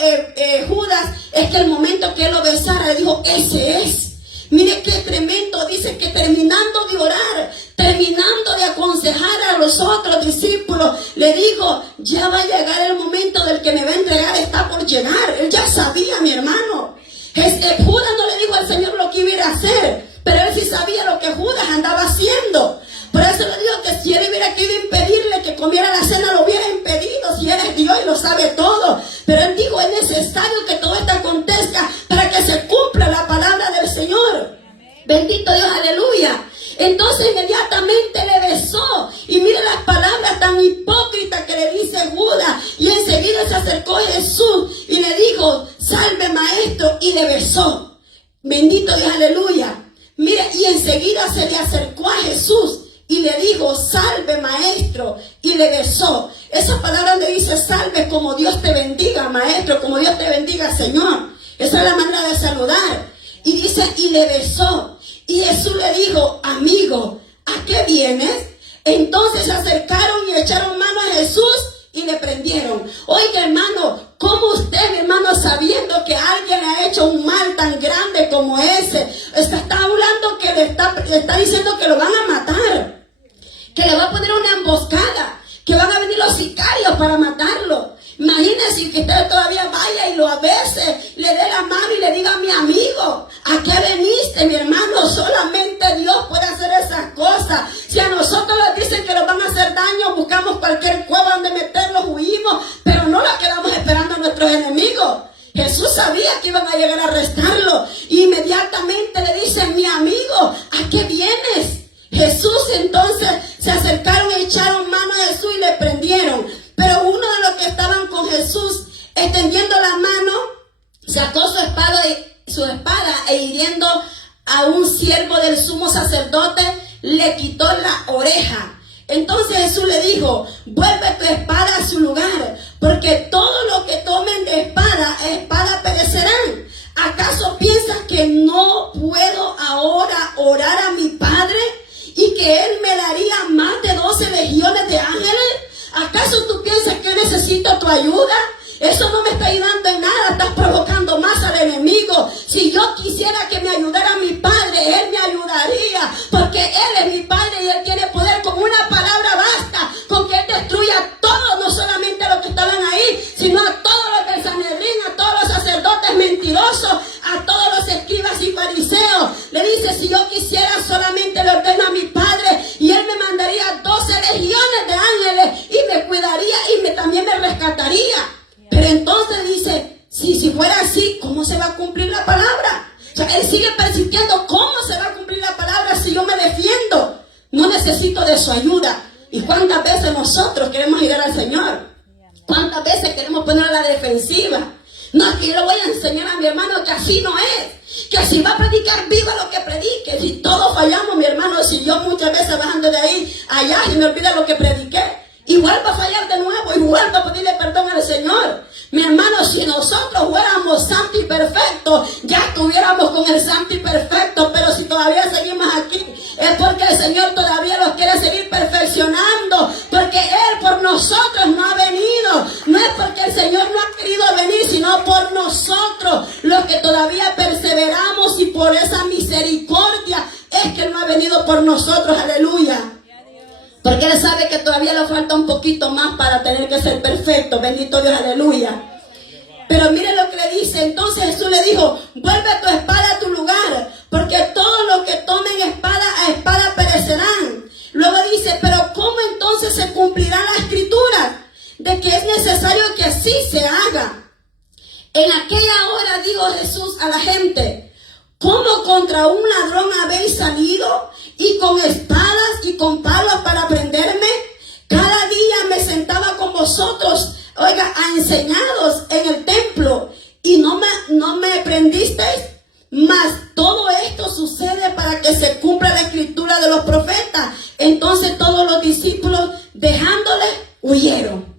Judas es que el momento que él lo besara, le dijo, ese es. Mire qué tremendo, dice que terminando de orar, terminando de aconsejar a los otros discípulos, le dijo, ya va a llegar el momento del que me va a entregar, está por llegar. Él ya sabía, mi hermano. Judas no le dijo al Señor lo que iba a hacer, pero él sí sabía lo que Judas andaba haciendo. Por eso le digo que si él hubiera querido impedirle que comiera la cena, lo hubiera impedido, si él es Dios y lo sabe todo. Pero él dijo, es necesario que todo esto acontezca para que se cumpla la palabra del Señor. Bendito Dios, aleluya. Entonces inmediatamente le besó. Y mire las palabras tan hipócritas que le dice Judas. Y enseguida se acercó Jesús y le dijo, salve maestro, y le besó. Bendito Dios, aleluya. Mire, y enseguida se le acercó a Jesús y le dijo, salve maestro, y le besó. Esa palabra donde dice salve, como Dios te bendiga, maestro, como Dios te bendiga, Señor. Esa es la manera de saludar. Y dice, y le besó. Y Jesús le dijo, amigo, ¿a qué vienes? Entonces se acercaron y echaron mano a Jesús y le prendieron. Oiga, hermano, ¿cómo usted, mi hermano, sabiendo que alguien le ha hecho un mal tan grande como ese, está hablando que le está diciendo que lo van a matar, que le va a poner una emboscada, que van a venir los sicarios para matarlo? Imagínense que usted todavía vaya y lo abese, le dé la mano y le diga, mi amigo, ¿a qué veniste, mi hermano? Solamente Dios puede hacer esas cosas. Si a nosotros nos dicen que nos van a hacer daño, buscamos cualquier cueva donde meterlos, huimos, pero no la quedamos esperando a nuestros enemigos. Jesús sabía que iban a llegar a arrestarlo. Y inmediatamente le dice, mi amigo, ¿a qué vienes? Jesús, entonces se acercaron y echaron mano a Jesús y le prendieron. Pero uno de los que estaban con Jesús, extendiendo la mano, sacó su espada e hiriendo a un siervo del sumo sacerdote, le quitó la oreja. Entonces Jesús le dijo, vuelve tu espada a su lugar, porque todo lo que tomen de espada perecerán. ¿Acaso piensas que no puedo ahora orar a mi Padre y que Él me daría más de 12 legiones de ángeles? ¿Acaso tú piensas que necesito tu ayuda? Eso no me está ayudando en nada, estás provocando más al enemigo. Si yo quisiera que me ayudara mi Padre, Él me ayudaría, porque Él es mi Padre y Él tiene poder. Con una palabra basta, con que Él destruya a todos, no solamente a los que estaban ahí, sino a todos los del Sanedrín, a todos los sacerdotes mentirosos, a todos los escribas y fariseos. Le dice, si yo quisiera, solamente le ordeno a mi Padre y Él me mandaría 12 legiones de ángeles y me cuidaría y también me rescataría. Pero entonces dice, si fuera así, ¿cómo se va a cumplir la palabra? O sea, él sigue persistiendo, ¿cómo se va a cumplir la palabra si yo me defiendo? No necesito de su ayuda. ¿Y cuántas veces nosotros queremos ayudar al Señor? ¿Cuántas veces queremos poner a la defensiva? No, es que yo le voy a enseñar a mi hermano que así no es. Que si va a predicar, viva lo que predique. Si todos fallamos, mi hermano, si yo muchas veces bajando de ahí, allá, y me olvida lo que prediqué, igual va a fallar de nuevo, igual va a pedirle perdón al Señor. Mi hermano, si nosotros fuéramos santos y perfectos, ya estuviéramos con el santo y perfecto, pero si todavía seguimos aquí, es porque el Señor todavía los quiere seguir perfeccionando, porque Él por nosotros no ha venido. No es porque el Señor no ha querido venir, sino por nosotros, los que todavía perseveramos, y por esa misericordia es que Él no ha venido por nosotros. Aleluya. Porque Él sabe que todavía le falta un poquito más para tener que ser perfecto. Bendito Dios, aleluya. Pero mire lo que le dice. Entonces Jesús le dijo: vuelve tu espada a tu lugar, porque todos los que tomen espada a espada perecerán. Luego dice: pero ¿cómo entonces se cumplirá la escritura de que es necesario que así se haga? En aquella hora dijo Jesús a la gente: ¿cómo contra un ladrón habéis salido, y con espadas y con palos para prenderme? Cada día me sentaba con vosotros, oiga, a enseñaros en el templo, y no me prendisteis. Mas todo esto sucede para que se cumpla la escritura de los profetas. Entonces todos los discípulos, dejándole, huyeron.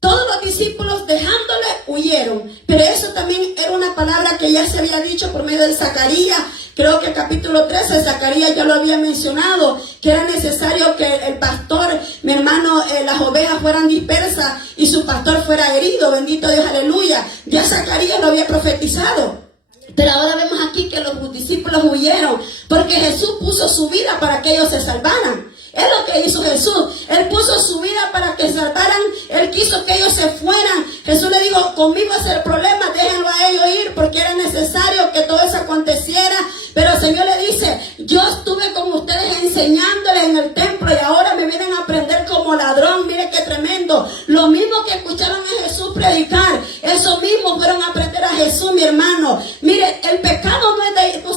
Todos los discípulos, dejándole, huyeron. Pero eso también era una palabra que ya se había dicho por medio de Zacarías. Creo que el capítulo 13 de Zacarías ya lo había mencionado, que era necesario que el pastor, mi hermano, las ovejas fueran dispersas y su pastor fuera herido. Bendito Dios, aleluya. Ya Zacarías lo había profetizado. Pero ahora vemos aquí que los discípulos huyeron, porque Jesús puso su vida para que ellos se salvaran. Es lo que hizo Jesús. Él puso su vida para que salvaran. Él quiso que ellos se fueran. Jesús le dijo: conmigo es el problema, déjenlo a ellos ir, porque era necesario que todo eso aconteciera. Pero el Señor le dice: yo estuve con ustedes enseñándoles en el templo, y ahora me vienen a prender como ladrón. Mire qué tremendo. Lo mismo que escucharon a Jesús predicar, eso mismo fueron a aprender a Jesús, mi hermano. Mire, el pecado no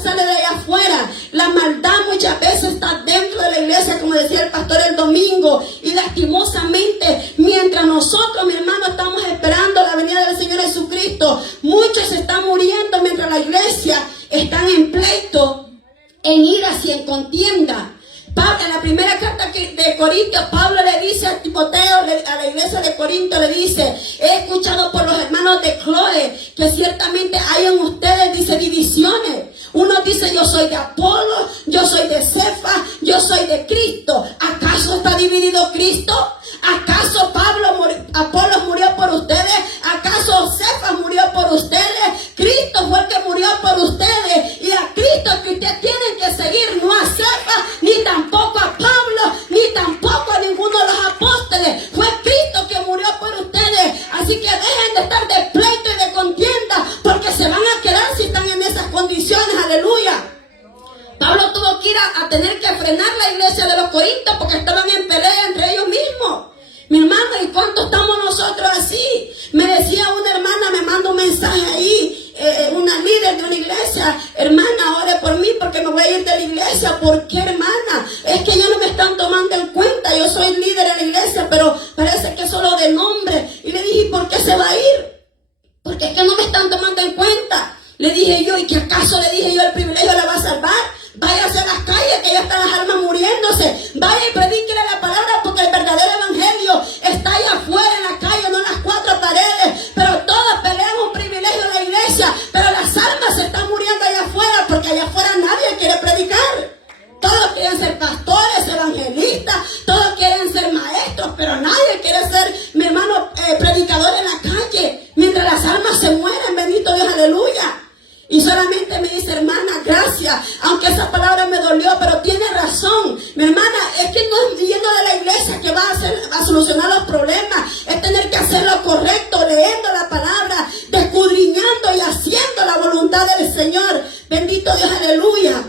sale de allá afuera. La maldad muchas veces está dentro de la iglesia, como decía el pastor el domingo. Y lastimosamente, mientras nosotros, mi hermano, estamos esperando la venida del Señor Jesucristo, muchos están muriendo mientras la iglesia están en pleito, en iras y en contienda. En la primera carta de Corintios, Pablo le dice a Timoteo, a la iglesia de Corinto, le dice: he escuchado por los hermanos de Chloe que ciertamente hay en ustedes, dice, divisiones. Uno dice: yo soy de Apolo, yo soy de Cefas, yo soy de Cristo. ¿Acaso está dividido Cristo? ¿Acaso Apolo murió por ustedes? ¿Acaso Cefas murió por ustedes? Cristo fue el que murió por ustedes, y a Cristo es que ustedes tienen que seguir, no a Cefas, ni tampoco a Pablo, ni tampoco a ninguno de los apóstoles. Fue Cristo que murió por ustedes. Así que dejen de estar de pleito y de contienda, porque se van a quedar si están en esas condiciones. Aleluya. Pablo tuvo que ir a tener que frenar la iglesia de los Corintios, porque estaban en pelea entre ellos mismos. Mi hermano, ¿y cuánto estamos nosotros así? Me decía una hermana, me manda un mensaje ahí, una líder de una iglesia: hermana, ore por mí porque me voy a ir de la iglesia. ¿Por qué, hermana? Es que ya no me están tomando en cuenta. Yo soy líder en la iglesia, pero parece que solo de nombre. Y le dije: ¿y por qué se va a ir? Porque es que no me están tomando en cuenta. Le dije yo: ¿y que acaso, le dije yo, el privilegio la va a salvar? Váyase a las calles, que ya están las almas muriéndose. Vaya y predíquele la palabra, porque el verdadero evangelio está allá afuera en la calle, no en las cuatro paredes. Pero todos pelean un privilegio en la iglesia, pero las almas se están muriendo allá afuera, porque allá afuera nadie quiere predicar. Todos quieren ser pastores, evangelistas, todos quieren ser maestros, pero nadie quiere ser, mi hermano, predicador en la calle, mientras las almas se mueren. Bendito Dios, aleluya. Y solamente me dice: hermana, gracias, aunque esa palabra me dolió, pero tiene razón. Mi hermana, es que no es yendo de la iglesia que va a solucionar los problemas. Es tener que hacer lo correcto, leyendo la palabra, escudriñando y haciendo la voluntad del Señor. Bendito Dios, aleluya.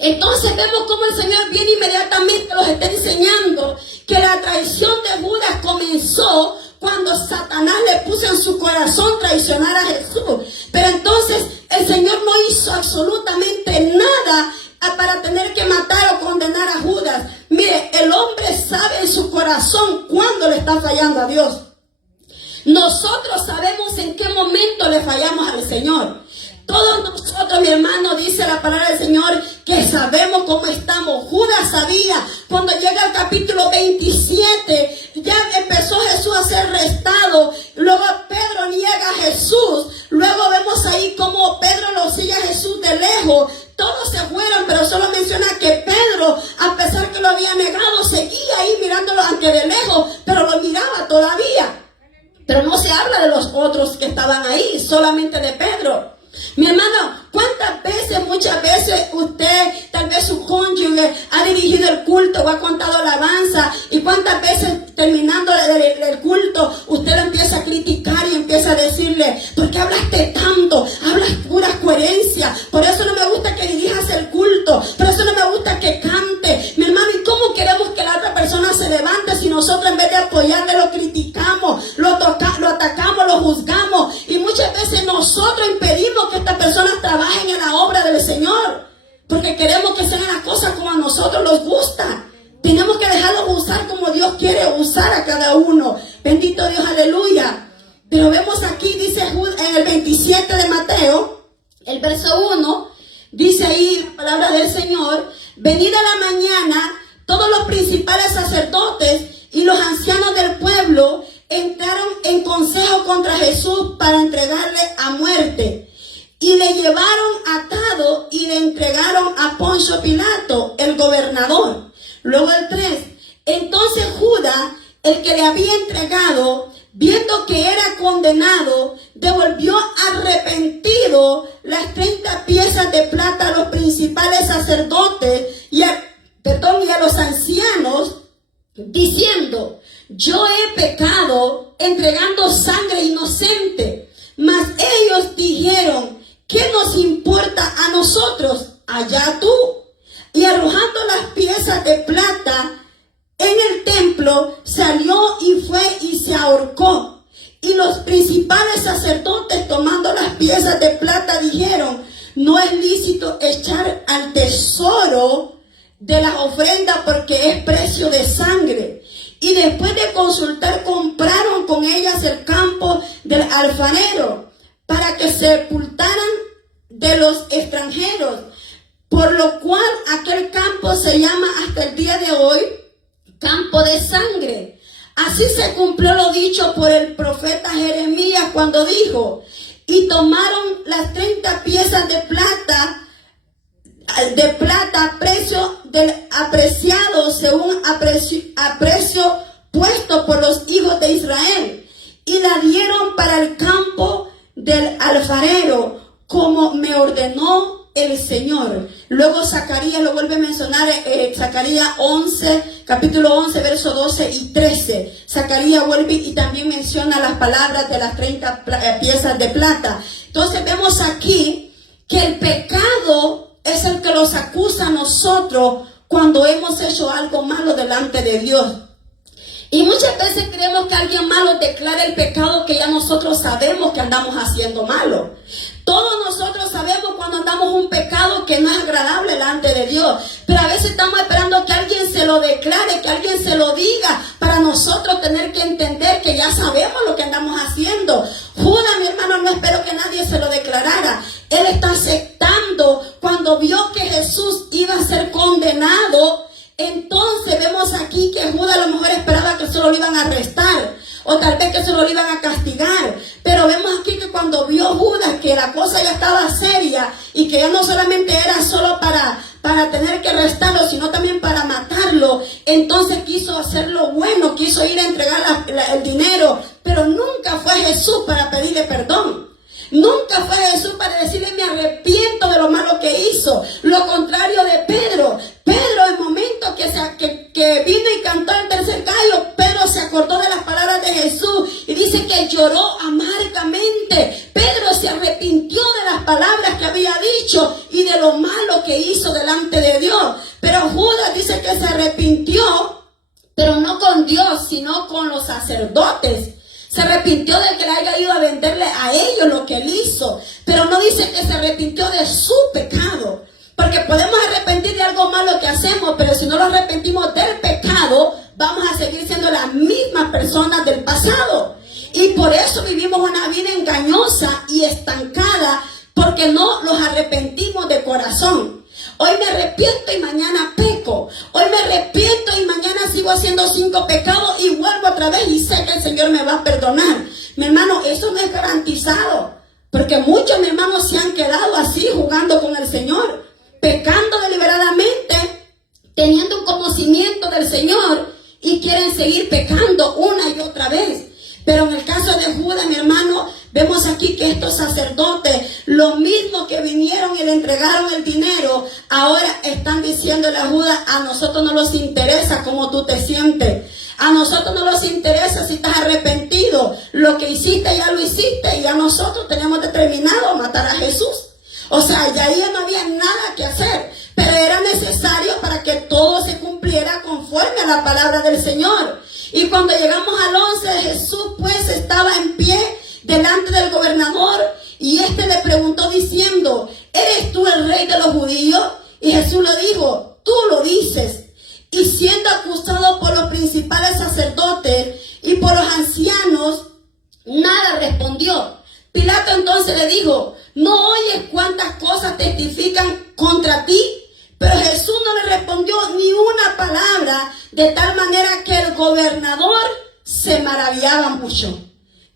Entonces vemos cómo el Señor viene inmediatamente, los está enseñando que la traición de Judas comenzó cuando Satanás le puso en su corazón traicionar a Jesús. Pero entonces el Señor no hizo absolutamente nada para tener que matar o condenar a Judas. Mire, el hombre sabe en su corazón cuándo le está fallando a Dios. Nosotros sabemos en qué momento le fallamos al Señor. Todos nosotros, mi hermano, dice la palabra del Señor, que sabemos cómo estamos. Judas sabía. Cuando llega al capítulo 27, ya empezó Jesús a ser arrestado. Luego Pedro niega Jesús. Luego vemos ahí como Pedro lo sigue a Jesús de lejos. Todos se fueron, pero solo menciona que Pedro, a pesar que lo había negado, seguía ahí mirándolo, aunque de lejos, pero lo miraba todavía. Pero no se habla de los otros que estaban ahí, solamente de Pedro. Mi hermano, ¿cuántas veces, muchas veces usted, tal vez su cónyuge, ha dirigido el culto o ha contado alabanza? Y cuántas veces terminando el culto, usted lo empieza a criticar y empieza a decirle, ¿por qué hablaste tanto? Hablas pura coherencia. Por eso no me gusta que dirijas el culto. Por eso no me gusta que cante. Mi hermano, ¿y cómo queremos que la otra persona se levante si nosotros en vez de apoyarle lo criticamos, lo atacamos, lo juzgamos? Y muchas veces nosotros impedimos que estas personas trabajen en la obra del Señor, porque queremos que sean las cosas como a nosotros nos gusta. Tenemos que dejarlos usar como Dios quiere usar a cada uno. Bendito Dios, aleluya. Pero vemos aquí, dice en el 27 de Mateo, el verso 1, dice ahí la palabra del Señor: venida la mañana, todos los principales sacerdotes y los ancianos del pueblo entraron en consejo contra Jesús para entregarle a muerte. Y le llevaron atado y le entregaron a Poncio Pilato, el gobernador. Luego el 3. Entonces Judas, el que le había entregado, viendo que era condenado, devolvió arrepentido las 30 piezas de plata a los principales sacerdotes y a los ancianos, diciendo: yo he pecado entregando sangre inocente. Mas ellos dijeron: ¿qué nos importa a nosotros? Allá tú. Y arrojando las piezas de plata en el templo, salió y fue y se ahorcó. Y los principales sacerdotes, tomando las piezas de plata, dijeron: no es lícito echar al tesoro de las ofrendas, porque es precio de sangre. Y después de consultar, compraron con ellas el campo del alfarero, para que sepultaran de los extranjeros, por lo cual aquel campo se llama hasta el día de hoy campo de sangre. Así se cumplió lo dicho por el profeta Jeremías cuando dijo: y tomaron las 30 piezas de plata, precio del apreciado según aprecio puesto por los hijos de Israel, y la dieron para el campo del alfarero, como me ordenó el Señor. Luego Zacarías lo vuelve a mencionar, Zacarías 11, capítulo 11, versos 12 y 13. Zacarías vuelve y también menciona las palabras de las 30 piezas de plata. Entonces vemos aquí que el pecado es el que los acusa a nosotros cuando hemos hecho algo malo delante de Dios. Y muchas veces creemos que alguien malo declara el pecado que ya nosotros sabemos que andamos haciendo malo. Todos nosotros sabemos cuando andamos un pecado que no es agradable delante de Dios. Pero a veces estamos esperando que alguien se lo declare, que alguien se lo diga, para nosotros tener que entender que ya sabemos lo que andamos haciendo. Judas, mi hermano, no espero que nadie se lo declarara. Él está aceptando cuando vio que Jesús iba a ser condenado. Entonces vemos aquí que Judas a lo mejor esperaba que solo lo iban a arrestar, o tal vez que solo lo iban a castigar. Pero vemos aquí que cuando vio Judas que la cosa ya estaba seria y que ya no solamente era solo para tener que arrestarlo, sino también para matarlo, entonces quiso hacer lo bueno, quiso ir a entregar el dinero. Pero nunca fue a Jesús para pedirle perdón. Nunca fue a Jesús para decirle: me arrepiento de lo malo que hizo. Lo contrario de Pedro. Pedro, el momento que vino y cantó el tercer gallo, Pedro se acordó de las palabras de Jesús y dice que lloró amargamente. Pedro se arrepintió de las palabras que había dicho y de lo malo que hizo delante de Dios. Pero Judas dice que se arrepintió, pero no con Dios, sino con los sacerdotes. Se arrepintió de que le haya ido a venderle a ellos lo que él hizo. Pero no dice que se arrepintió de su pecado. Porque podemos arrepentir de algo malo que hacemos, pero si no lo arrepentimos del pecado, vamos a seguir siendo las mismas personas del pasado. Y por eso vivimos una vida engañosa y estancada, porque no nos arrepentimos de corazón. Hoy me arrepiento y mañana peco. Hoy me arrepiento y mañana sigo haciendo 5 pecados y vuelvo otra vez y sé que el Señor me va a perdonar. Mi hermano, eso no es garantizado. Porque muchos, mi hermano, se han quedado así jugando con el Señor, pecando deliberadamente, teniendo un conocimiento del Señor y quieren seguir pecando una y otra vez. Pero en el caso de Judas, mi hermano, vemos aquí que estos sacerdotes, lo mismo que vinieron y le entregaron el dinero, ahora están diciéndole a Judas: a nosotros no nos interesa cómo tú te sientes. A nosotros no nos interesa si estás arrepentido. Lo que hiciste ya lo hiciste y a nosotros tenemos determinado matar a Jesús. O sea, ya ahí no había nada que hacer. Pero era necesario para que todo se cumpliera conforme a la palabra del Señor. Y cuando llegamos al 11, Jesús pues estaba en pie delante del gobernador y este le preguntó diciendo: ¿eres tú el rey de los judíos? Y Jesús le dijo: tú lo dices. Y siendo acusado por los principales sacerdotes y por los ancianos, nada respondió. Pilato entonces le dijo: ¿no oyes cuántas cosas testifican contra ti? Pero Jesús no le respondió ni una palabra, de tal manera que el gobernador se maravillaba mucho.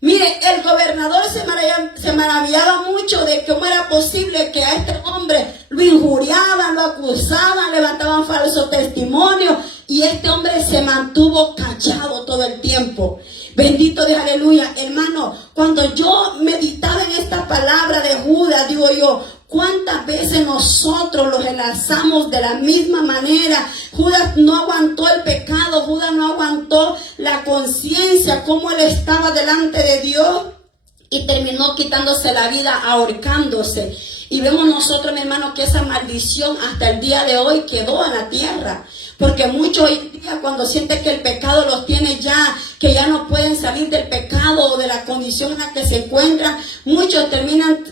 Mire, el gobernador se maravillaba mucho de cómo era posible que a este hombre lo injuriaban, lo acusaban, levantaban falsos testimonios y este hombre se mantuvo callado todo el tiempo. Bendito Dios, aleluya. Hermano, cuando yo meditaba en esta palabra de Judas, digo yo: ¿cuántas veces nosotros los enlazamos de la misma manera? Judas no aguantó el pecado, Judas no aguantó la conciencia, cómo él estaba delante de Dios y terminó quitándose la vida, ahorcándose. Y vemos nosotros, mi hermano, que esa maldición hasta el día de hoy quedó en la tierra. Porque muchos hoy en día, cuando sienten que el pecado los tiene ya, que ya no pueden salir del pecado o de la condición en la que se encuentran, muchos terminan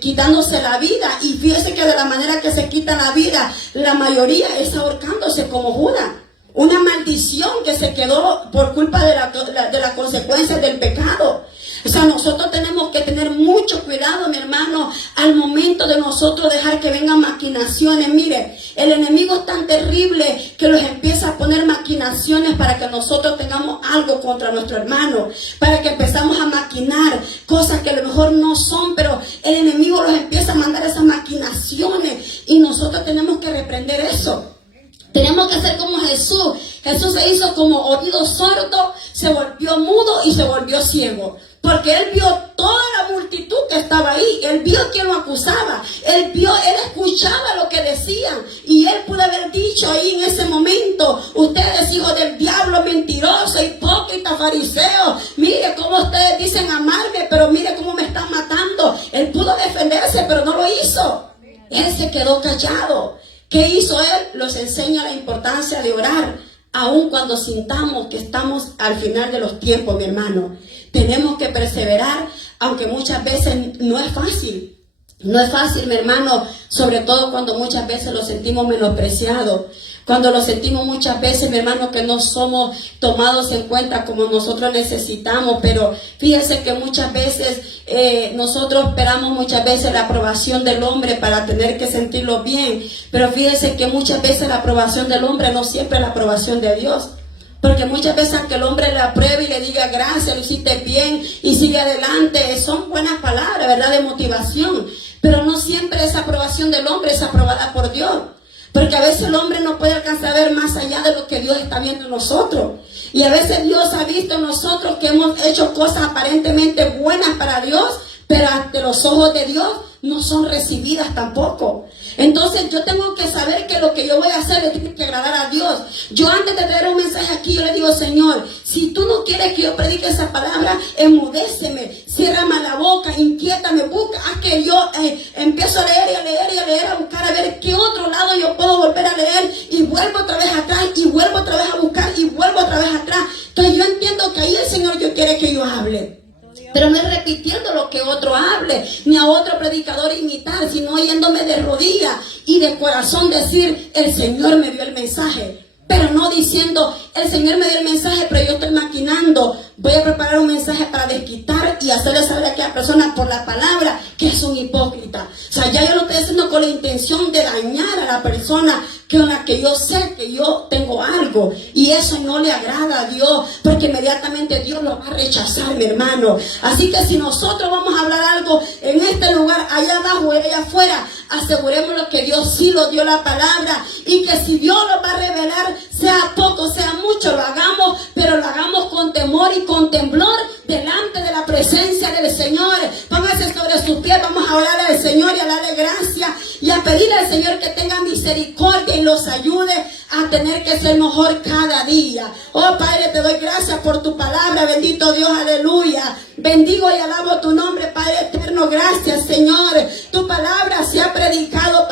quitándose la vida. Y fíjense que de la manera que se quita la vida, la mayoría es ahorcándose como Judas. Una maldición que se quedó por culpa de la consecuencia del pecado. O sea, nosotros tenemos que tener mucho cuidado, mi hermano, al momento de nosotros dejar que vengan maquinaciones. Mire, el enemigo es tan terrible que los empieza a poner maquinaciones para que nosotros tengamos algo contra nuestro hermano, para que empezamos a maquinar cosas que a lo mejor no son, pero el enemigo los empieza a mandar esas maquinaciones y nosotros tenemos que reprender eso. Tenemos que ser como Jesús. Jesús se hizo como oído sordo, se volvió mudo y se volvió ciego. Porque él vio toda la multitud que estaba ahí. Él vio quién lo acusaba. Él escuchaba lo que decían. Y él pudo haber dicho ahí en ese momento: ustedes hijos del diablo, mentirosos, hipócritas, fariseos. Mire cómo ustedes dicen amarme, pero mire cómo me están matando. Él pudo defenderse, pero no lo hizo. Él se quedó callado. ¿Qué hizo él? Los enseña la importancia de orar, aun cuando sintamos que estamos al final de los tiempos, mi hermano. Tenemos que perseverar, aunque muchas veces no es fácil. No es fácil, mi hermano, sobre todo cuando muchas veces lo sentimos menospreciados. Cuando lo sentimos muchas veces, mi hermano, que no somos tomados en cuenta como nosotros necesitamos. Pero fíjense que muchas veces nosotros esperamos muchas veces la aprobación del hombre para tener que sentirlo bien. Pero fíjense que muchas veces la aprobación del hombre no siempre es la aprobación de Dios. Porque muchas veces que el hombre le apruebe y le diga: gracias, lo hiciste bien y sigue adelante, son buenas palabras, ¿verdad?, de motivación. Pero no siempre esa aprobación del hombre es aprobada por Dios. Porque a veces el hombre no puede alcanzar a ver más allá de lo que Dios está viendo en nosotros. Y a veces Dios ha visto en nosotros que hemos hecho cosas aparentemente buenas para Dios, pero ante los ojos de Dios no son recibidas tampoco. Entonces yo tengo que saber que lo que yo voy a hacer le tiene que agradar a Dios. Yo antes de traer un mensaje aquí, yo le digo: Señor, si tú no quieres que yo predique esa palabra, enmudéceme, ciérrame la boca, inquiétame, busca, haz que yo empiezo a leer y a leer y a leer, a buscar a ver qué otro lado yo puedo volver a leer, y vuelvo otra vez atrás y vuelvo otra vez a buscar y vuelvo otra vez atrás. Entonces yo entiendo que ahí el Señor quiere que yo hable. Pero no es repitiendo lo que otro hable, ni a otro predicador imitar, sino yéndome de rodillas y de corazón decir: el Señor me dio el mensaje. Pero no diciendo: el Señor me dio el mensaje, pero yo estoy maquinando voy a preparar un mensaje para desquitar y hacerle saber a aquella persona por la palabra que es un hipócrita. O sea, ya yo lo estoy haciendo con la intención de dañar a la persona con la que yo sé que yo tengo algo, y eso no le agrada a Dios, porque inmediatamente Dios lo va a rechazar, mi hermano. Así que si nosotros vamos a hablar algo en este lugar, allá abajo y allá afuera, asegurémonos que Dios sí lo dio la palabra, y que si Dios lo va a revelar, sea poco, sea mucho, lo hagamos, pero lo hagamos con temor y con temblor delante de la presencia del Señor. Póngase sobre sus pies, vamos a orar al Señor y a darle gracias y a pedirle al Señor que tenga misericordia y los ayude a tener que ser mejor cada día. Oh Padre, te doy gracias por tu palabra, bendito Dios, aleluya. Bendigo y alabo tu nombre, Padre eterno. Gracias, Señor. Tu palabra se ha predicado,